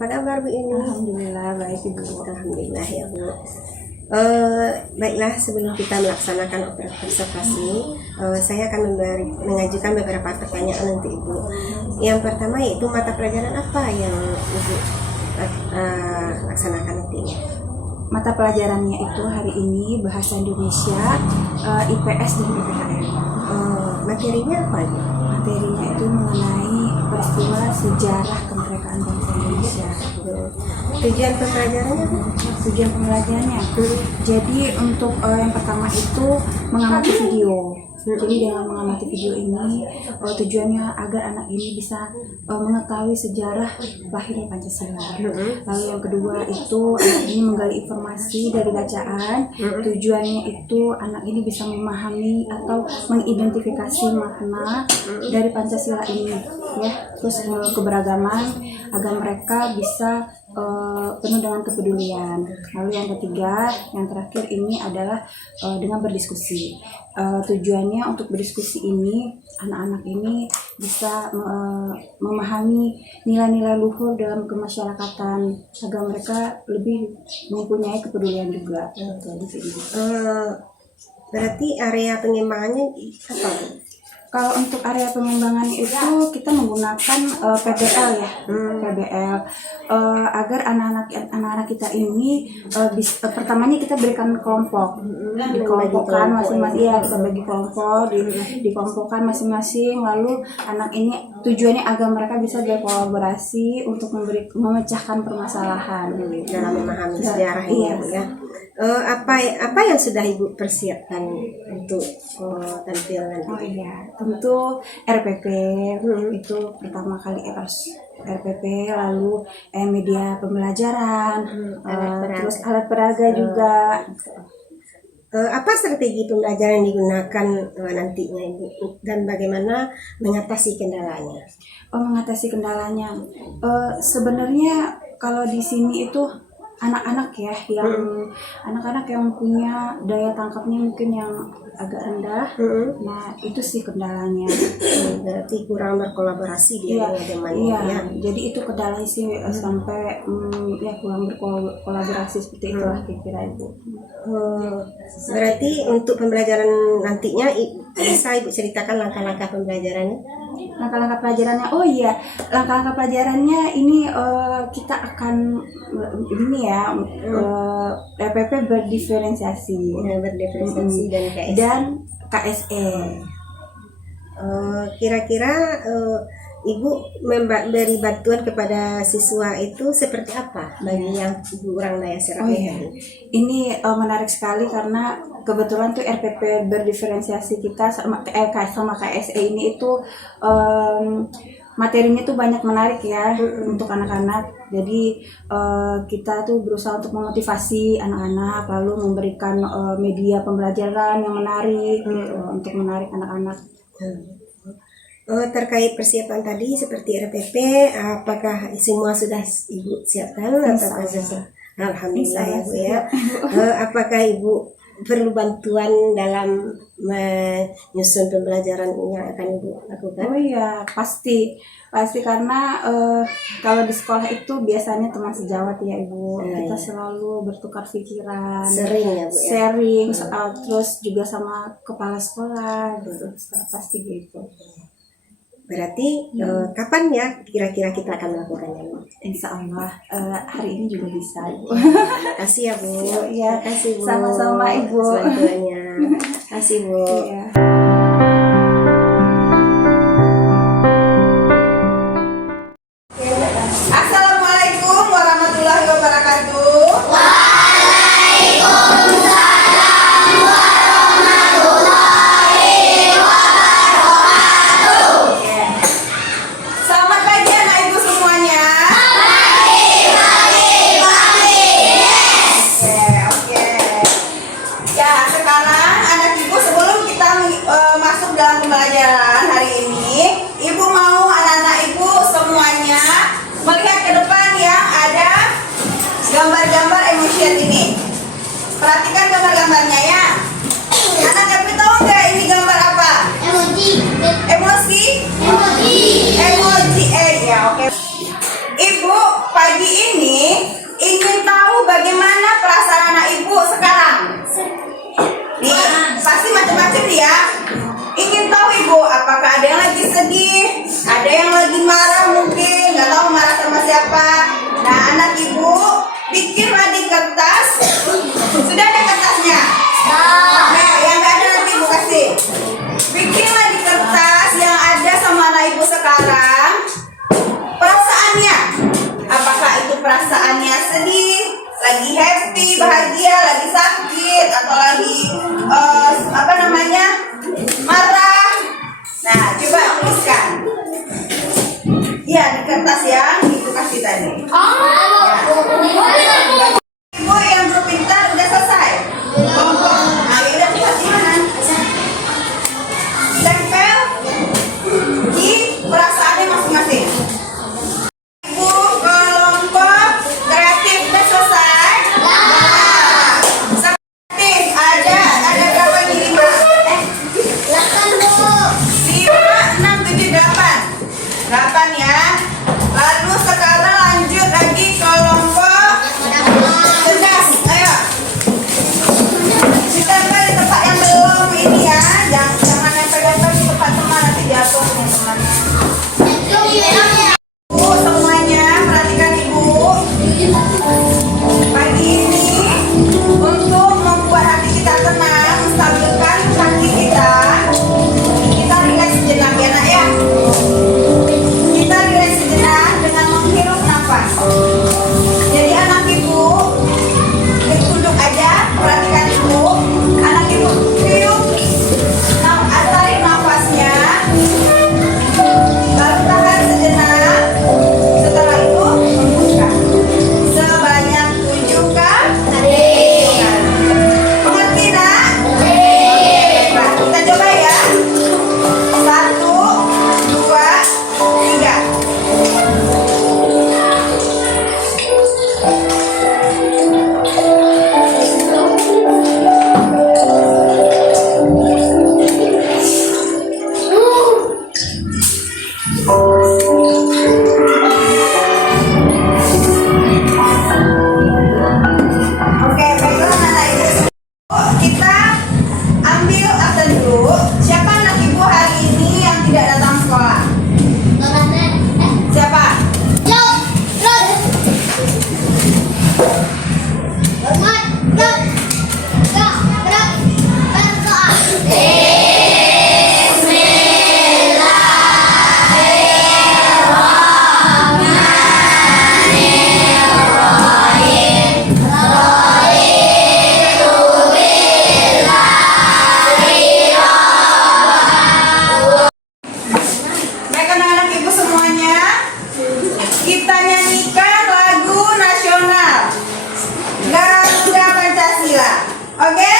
Apa kabar Bu ini? Alhamdulillah baik Ibu. Alhamdulillah ya Bu. Baiklah, sebelum kita melaksanakan observasi, saya akan mengajukan beberapa pertanyaan untuk Ibu. Yang pertama yaitu mata pelajaran apa yang Ibu laksanakan nanti? Mata pelajarannya itu hari ini bahasa Indonesia, IPS dan PPKN. Materinya apa Ibu? Materinya itu mengenai peristiwa sejarah kemerdekaan bangsa Indonesia. Tujuan pembelajarannya? Tujuan pembelajarannya. Jadi untuk yang pertama itu mengamati video. Jadi dengan mengamati video ini tujuannya agar anak ini bisa mengetahui sejarah lahirnya Pancasila. Lalu yang kedua itu anak ini menggali informasi dari bacaan. Tujuannya itu anak ini bisa memahami atau mengidentifikasi makna dari Pancasila ini, ya. Terus keberagaman agar mereka bisa penuh dengan kepedulian. Lalu yang ketiga, yang terakhir ini adalah dengan berdiskusi. Tujuannya untuk berdiskusi ini, anak-anak ini bisa memahami nilai-nilai luhur dalam kemasyarakatan agar mereka lebih mempunyai kepedulian juga. Di sini. Berarti area pengembangannya apa? Kalau untuk area pengembangan itu kita menggunakan PBL ya, PBL agar anak-anak kita ini pertamanya kita berikan kelompok, dikelompokkan masing-masing, ya kita bagi kelompok, dikelompokkan masing-masing, lalu anak ini tujuannya agar mereka bisa berkolaborasi untuk memecahkan permasalahan dalam memahami sejarah ini, ya. Apa yang sudah Ibu persiapkan untuk tampil nanti? Oh iya, tentu RPP itu pertama kali harus RPP, lalu media pembelajaran, terus alat peraga juga. Apa strategi pembelajaran yang digunakan nantinya Ibu, dan bagaimana mengatasi kendalanya? Mengatasi kendalanya, sebenarnya kalau di sini itu anak-anak ya, yang anak-anak yang punya daya tangkapnya mungkin yang agak rendah. Nah itu sih kendalanya. Berarti kurang berkolaborasi dia dengan temannya. Iya, jadi itu kendalanya sih sampai ya kurang berkolaborasi seperti itulah kira-kira Ibu. Berarti untuk pembelajaran nantinya bisa Ibu ceritakan langkah-langkah pembelajarannya? Langkah-langkah pelajarannya, oh iya, langkah-langkah pelajarannya ini kita akan ini ya, RPP berdiferensiasi, dan KSE. Kira-kira Ibu memberi bantuan kepada siswa itu seperti apa bagi yang kurang daya serap? Ini menarik sekali karena kebetulan tuh RPP berdiferensiasi kita sama KSE ini itu materinya tuh banyak menarik ya untuk anak-anak. Jadi kita tuh berusaha untuk memotivasi anak-anak, lalu memberikan media pembelajaran yang menarik gitu, untuk menarik anak-anak. Terkait persiapan tadi seperti RPP, apakah semua sudah Ibu siapkan? Alhamdulillah ya Bu ya. Apakah Ibu perlu bantuan dalam menyusun pembelajaran yang akan Ibu lakukan? Oh iya, pasti karena kalau di sekolah itu biasanya teman sejawat ya Ibu, kita selalu bertukar pikiran, sering ya Bu ya? Sharing, terus juga sama kepala sekolah gitu, pasti gitu. Berarti kapan ya kira-kira kita akan melakukannya? Insya Allah hari ini juga bisa Ibu. Kasih ya Bu. Ya, kasih Bu. Sama-sama Ibu. Bantuannya. Kasih Bu. Ya. Assalamualaikum warahmatullahi wabarakatuh. Selamat pagi anak ibu semuanya. Oke. Ya, sekarang anak ibu sebelum kita masuk dalam pembelajaran hari ini, ibu mau anak-anak ibu semuanya melihat ke depan yang ada gambar-gambar emosian ini. Perhatikan gambar-gambarnya ya. Anak ibu tahu nggak ini gambar apa? Emoji. Ya, oke. Ibu pagi keadaannya sedih, lagi happy, bahagia, lagi sakit, atau lagi marah. Nah, coba tuliskan. Iya, di kertas yang itu kasih tadi. Ibu yang berpintar udah selesai. Kelompok. Nah, yaudah lihat di mana? Tempel di perasaannya masing-masing. Ibu kelompok kreatif udah selesai. Nah, kreatif ada berapa nih? 5, 6, 7, 8 ya. Lalu sekarang lanjut lagi kelompok cerdas. Ayo. Kita nempel di tempat yang belum ini ya. Jangan nempel-nempel di tempat teman, nanti jatuh teman-temannya. Bu, semuanya perhatikan ibu. Pagi ini untuk membuat hati kita tenang, stabilkan kaki kita rileks sejenak ya nak ya. Kita rileks sejenak dengan menghirup nafas. Jadi anak ibu duduk aja, perhatikan ibu. Anak ibu tiup, tarik nafasnya, lalu tahan sejenak. Setelah itu hembuskan sebanyak 7 kali. Mengerti nak? Baiklah, kita coba ya. 1, 2, 3. Oke, baiklah anak ibu semua. Kita ambil absen dulu. Siapa anak ibu hari ini yang tidak datang sekolah? Siapa? Baik anak-anak ibu semuanya, kita nyanyikan lagu nasional Garuda Pancasila. Oke?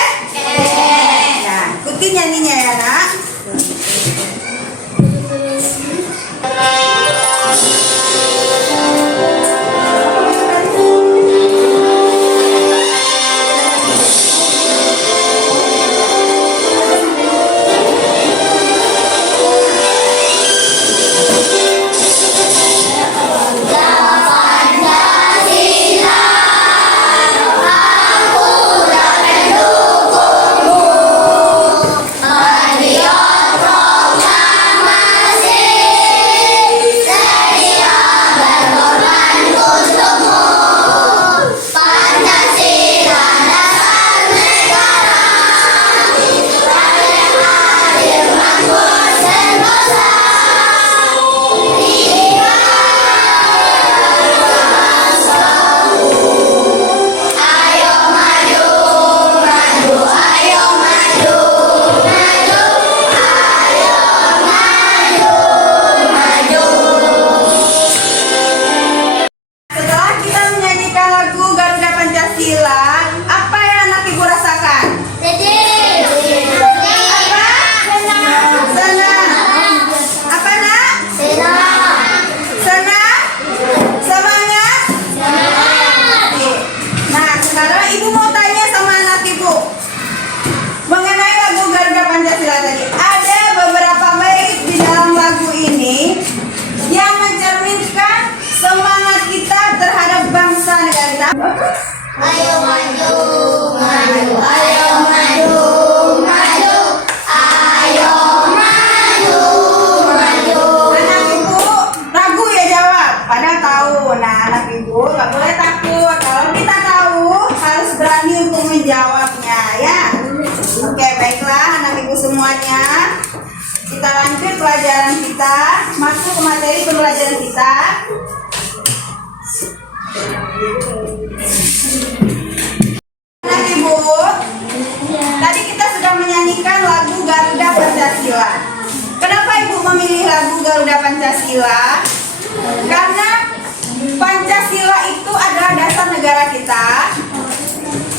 Nah, ikuti nyanyinya ya nak. Setelah kita menyanyikan lagu Garuda Pancasila, apa yang anak ibu rasakan? Apa? Senang. Apa nak? Senang? Semangat? Oke. Nah, sekarang ibu mau tanya sama anak ibu mengenai lagu Garuda Pancasila tadi. Ada beberapa bait di dalam lagu ini yang mencerminkan semangat kita terhadap bangsa negara kita. Ayo maju, maju, ayo maju, maju, ayo maju, maju. Anak ibu ragu ya jawab, padahal tahu. Nah, anak ibu nggak boleh takut. Kalau kita tahu, harus berani untuk menjawabnya ya. Oke, baiklah anak ibu semuanya. Kita lanjut pelajaran kita, masuk ke materi pembelajaran kita. negara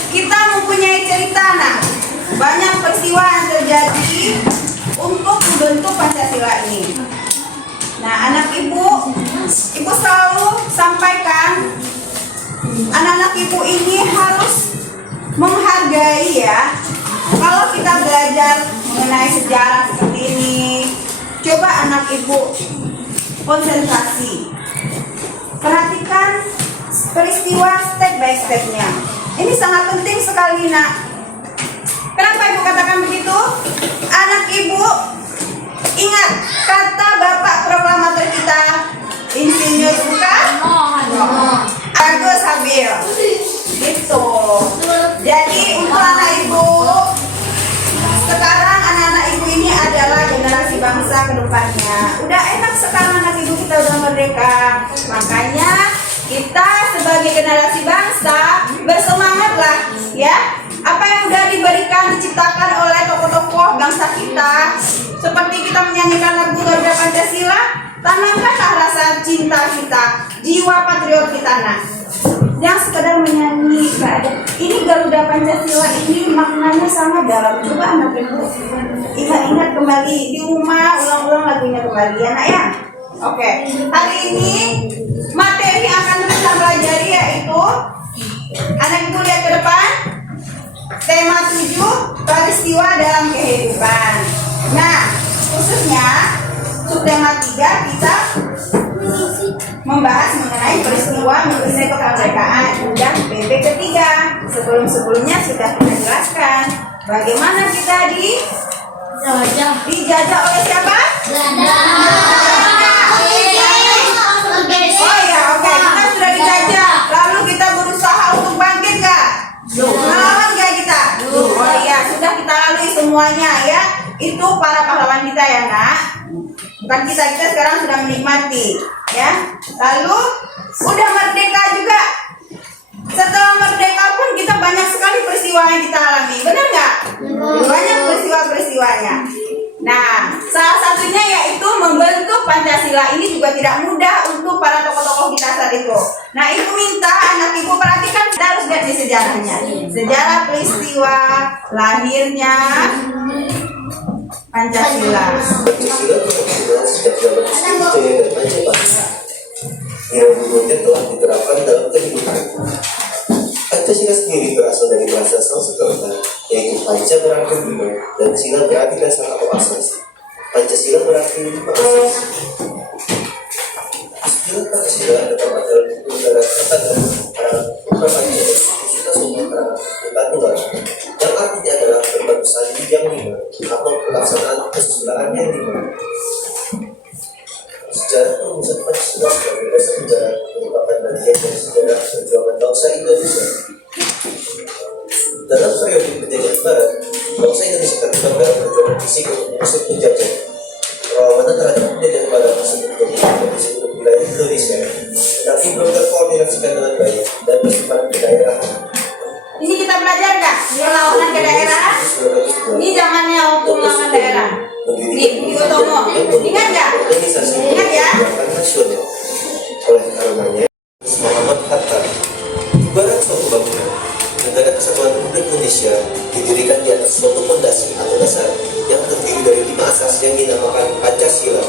kita mempunyai cerita nak. Banyak peristiwa yang terjadi untuk membentuk Pancasila ini. Nah, anak ibu selalu sampaikan anak-anak ibu ini harus menghargai ya. Kalau kita belajar mengenai sejarah seperti ini, coba anak ibu konsentrasi. Perhatikan peristiwa step by stepnya. Ini sangat penting sekali nak. Kenapa ibu katakan begitu? Anak ibu ingat kata Bapak Proklamator kita, Insinyur Soekarno, Agus Habil. Gitu. Jadi untuk anak ibu, sekarang anak-anak ibu ini adalah generasi bangsa ke depannya. Udah enak sekarang anak ibu kita udah merdeka. Makanya kita sebagai generasi bangsa bersemangatlah ya. Apa yang udah diberikan, diciptakan oleh tokoh-tokoh bangsa kita, seperti kita menyanyikan lagu Garuda Pancasila, tanamkanlah rasa cinta kita, jiwa patriot kita nak. Yang sekedar menyanyi, ini Garuda Pancasila ini maknanya sangat dalam. Coba anak ibu ingat-ingat kembali di rumah, ulang-ulang lagunya kembali ya nak ya. Oke, hari ini materi akan kita pelajari yaitu, anak ibu lihat ke depan, tema 7, peristiwa dalam kehidupan. Nah, khususnya subtema 3 kita membahas mengenai peristiwa mengenai kemerdekaan dan PP ketiga. Sebelumnya sudah kita jelaskan bagaimana kita dijajah oleh siapa? Oh ya, oke, kita sudah dijajah. Lalu kita berusaha untuk bangkit gak? Melawan gak kita? Oh iya, sudah kita lalui semuanya ya. Itu para pahlawan kita ya nak. Bukan kita sekarang sudah menikmati ya. Lalu udah merdeka juga. Setelah merdeka pun kita banyak sekali peristiwa yang kita alami, benar nggak? Banyak peristiwa-peristiwanya. Nah, salah satunya yaitu membentuk Pancasila. Ini juga tidak mudah untuk para tokoh-tokoh kita saat itu. Nah, ibu minta anak ibu perhatikan, kita harus lihat di sejarahnya. Sejarah peristiwa lahirnya Pancasila. Pancasila adalah sejak zaman Jaya dan Majapahit yang dulunya telah diterapkan dalam kehidupan. Pancasila sendiri berasal dari bahasa Sanskerta, yaitu Panca berarti 5 dan Sila berarti dasar atau asas. Pancasila berarti 5 asas. Istilah Pancasila terdapat dalam buku negara katakan Prapanca kita semua kita tunggal, yang artinya adalah berbagai sandi yang 5 atau pelaksanaan kesusilaan yang 5. Sejarah perumusan Pancasila sebagai dasar negara merupakan bagian dari sejarah perjuangan bangsa Indonesia. Dalam periode penjajahan Barat, bangsa Indonesia terlibat dalam perjuangan fisik untuk mengusir penjajah. Perlawanan terhadap penjajahan Barat tersebut berdampak di seluruh wilayah Indonesia, tetapi belum terkoordinasikan dengan baik dan bersifat kedaerahan. Ini kita belajar nggak? Perlawanan ke daerah. Ini zamannya waktu melawan daerah. Di Utomo. Ingat nggak? Ingat ya? Nasional. Oleh karenanya, Muhammad Hatta, ibarat suatu bangunan, negara kesatuan Republik Indonesia didirikan di atas suatu fondasi atau dasar yang terdiri dari 5 asas yang dinamakan Pancasila.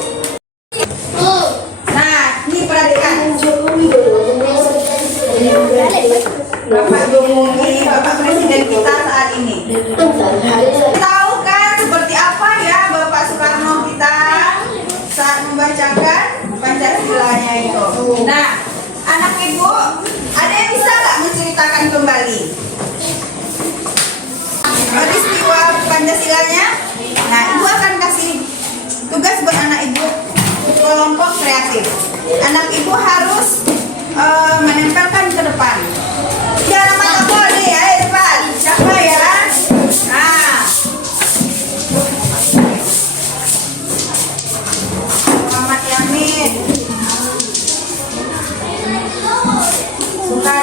Nah, ini perhatikan. Bapak Jokowi, Bapak Presiden kita saat ini. Tahu kan seperti apa ya Bapak Soekarno kita saat membacakan Pancasila-nya itu. Nah, anak ibu, ada yang bisa nggak menceritakan kembali peristiwa Pancasila-nya? Nah, ibu akan kasih tugas buat anak ibu kelompok kreatif. Anak ibu harus menempelkan ke depan. Jangan mata boleh ya, depan. Siapa ya? Nah, Muhammad Yamin, Soekarno.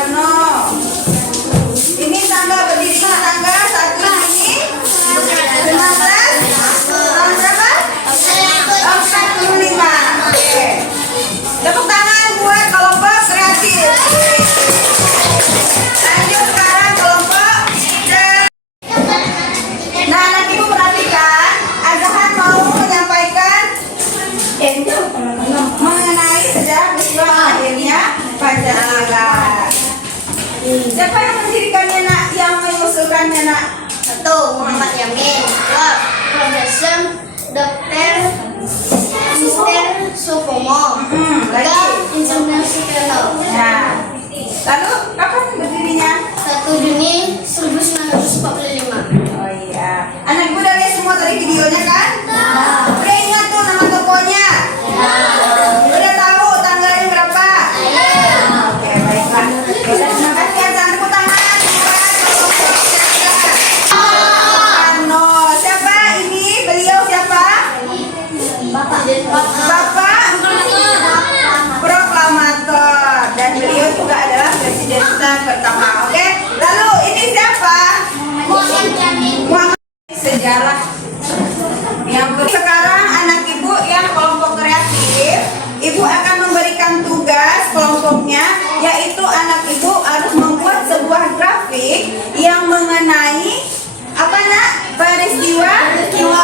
nak? 1. Muhammad Yamin. 2. Profesor Dr. Mr. Supomo. 3. Insinyur Soekarno. Nah, lalu kapan berdirinya? 1 Juni 1945. Oh iya. Anak ibu udah lihat semua tadi videonya kan? Udah ingat tuh nama tokonya? Udah tahu tanggalnya berapa? Oke, baiklah. Terima kasih ya, jangan tepuk tangan. Ano, siapa ini? Beliau siapa? Bapak Proklamator, dan beliau juga adalah presiden kita pertama. Oke, lalu ini siapa? Muhammad. Sejarah yang sekarang anak ibu yang kelompok kreatif, ibu akan memberikan tugas kelompoknya, yaitu anak ibu harus membuat sebuah grafik yang mengenai apa nak? Peristiwa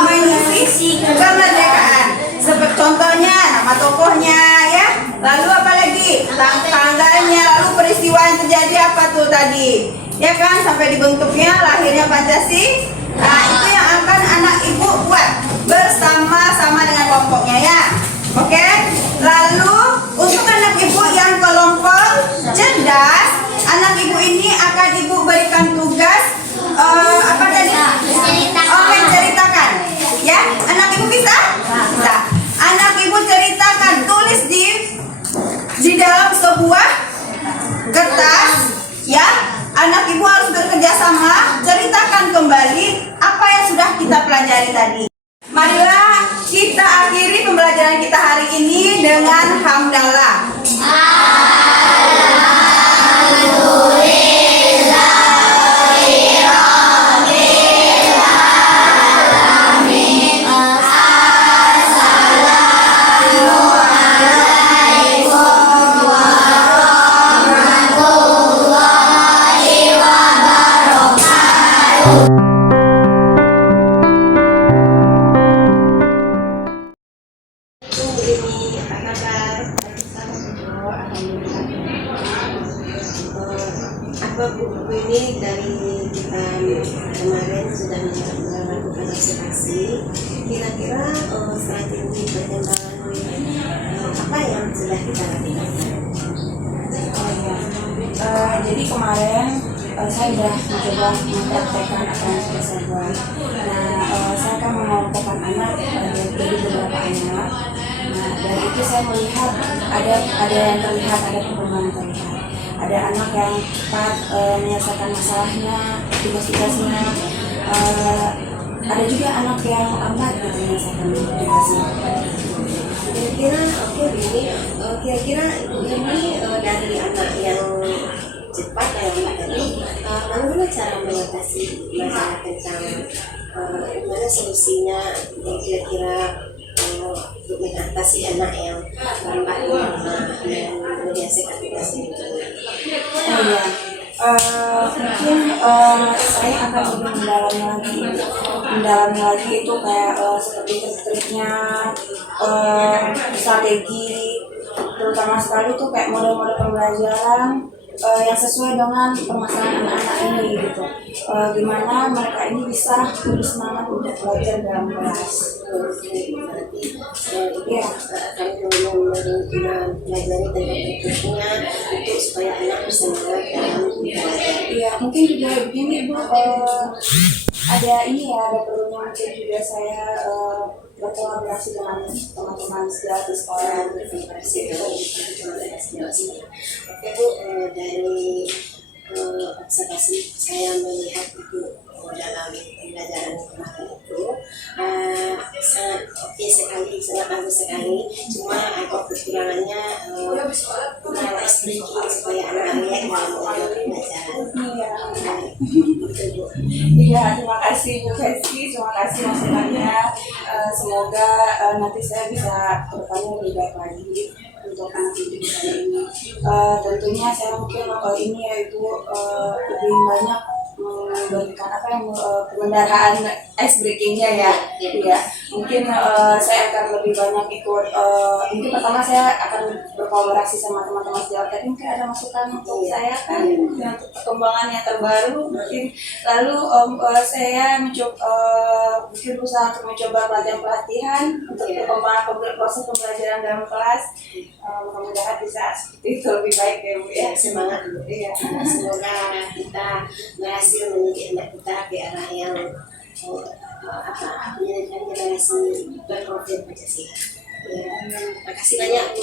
mengisi kemerdekaan. Seperti contohnya nama tokohnya ya, lalu apa lagi? Tanggalnya, lalu peristiwa yang terjadi apa tuh tadi? Ya kan, sampai dibentuknya lahirnya Pancasila. Nah, itu yang akan anak ibu buat bersama-sama dengan kelompoknya ya. Oke? Lalu untuk anak ibu yang kelompok cerdas, anak ibu ini akan ibu berikan tugas apa tadi? Menceritakan. Ya, anak ibu bisa? Bisa. Anak ibu ceritakan, tulis di dalam sebuah kertas ya. Anak ibu harus bekerja sama, ceritakan kembali apa yang sudah kita pelajari tadi. Marilah kita akhiri pembelajaran kita hari ini dengan hamdalah. Ini apa kabar? Apa buku ini dari kita kemarin sudah melakukan observasi. Kira-kira strategi perkembangan apa yang sudah kita lakukan? Jadi kemarin saya sudah mencoba mempraktekkan apa yang sudah saya buat. Nah, saya akan mengelompokkan anak jadi beberapa anak. Nah, dari itu saya melihat ada yang terlihat, ada perkembangan terlihat. Ada anak yang cepat menyelesaikan masalahnya, tugas-tugasnya. Ada juga anak yang lambat gitu menyelesaikan tugasnya. Kira-kira kira-kira ini dari anak yang cepat yang tadi, bagaimana cara mengatasi masalah tentang mana solusinya yang kira-kira untuk mengatasi anak yang lambat dan menyelesaikan tugasnya? Oh iya, mungkin saya akan lebih mendalami lagi itu kayak seperti trik-triknya, strategi, terutama sekali itu kayak mode-mode pembelajaran yang sesuai dengan permasalahan anak-anak ini gitu. Gimana mereka ini bisa lebih semangat untuk belajar dalam kelas. Ya, akan mempelajari tentang bentuknya untuk supaya anak bersemangat dalam belajar. Ya, mungkin juga begini Bu, ada ini ya, ada perlunya mungkin juga saya berkolaborasi dengan teman-teman sejawat di sekolah. Oke Bu, dari observasi saya melihat Ibu dalam pembelajaran kemarin itu sangat oke sekali, sangat bagus sekali. Cuma ada kekurangannya kurang explain supaya anak-anak dalam pembelajaran. Iya, terima kasih Bu Festi, terima kasih masukannya. Semoga nanti saya bisa kedepannya lebih baik lagi untuk anak didik saya ini. Tentunya saya mungkin ini yaitu lebih banyak memberikan apa yang pengendaraan ice breakingnya ya. Iya. mungkin saya akan lebih banyak ikut. Mungkin pertama saya akan berkolaborasi sama teman-teman sejawat tadi, mungkin ada masukan untuk saya kan untuk perkembangan yang terbaru mungkin. Lalu saya mungkin berusaha untuk mencoba pelatihan untuk perkembangan proses pembelajaran dalam kelas. Mudah-mudahan bisa seperti itu lebih baik ya Bu ya. Semangat Bu. Iya. Semoga kita berhasil mendidik anak kita ke arah yang menjadikan generasi berprofil Pancasila. Ya, terima kasih banyak Bu.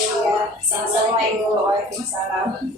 Sama-sama Ibu. Waalaikumsalam.